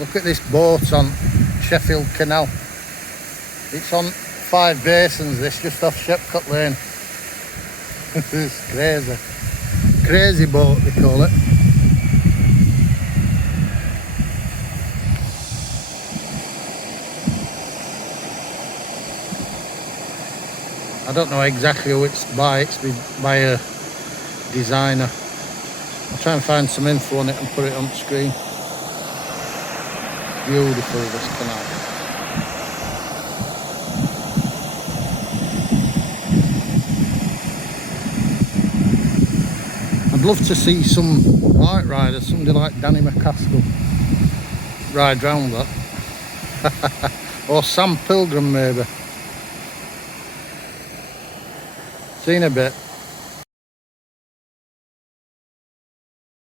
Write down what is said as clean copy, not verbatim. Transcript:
Look at this boat on Sheffield Canal. It's on 5 basins, this, just off Shepcot Lane. It's crazy. Crazy boat, they call it. I don't know exactly who it's by. It's by a designer. I'll try and find some info on it and put it on the screen. Beautiful, this canal. I'd love to see some bike riders, somebody like Danny McCaskill, ride round that. Or Sam Pilgrim maybe. See you in a bit.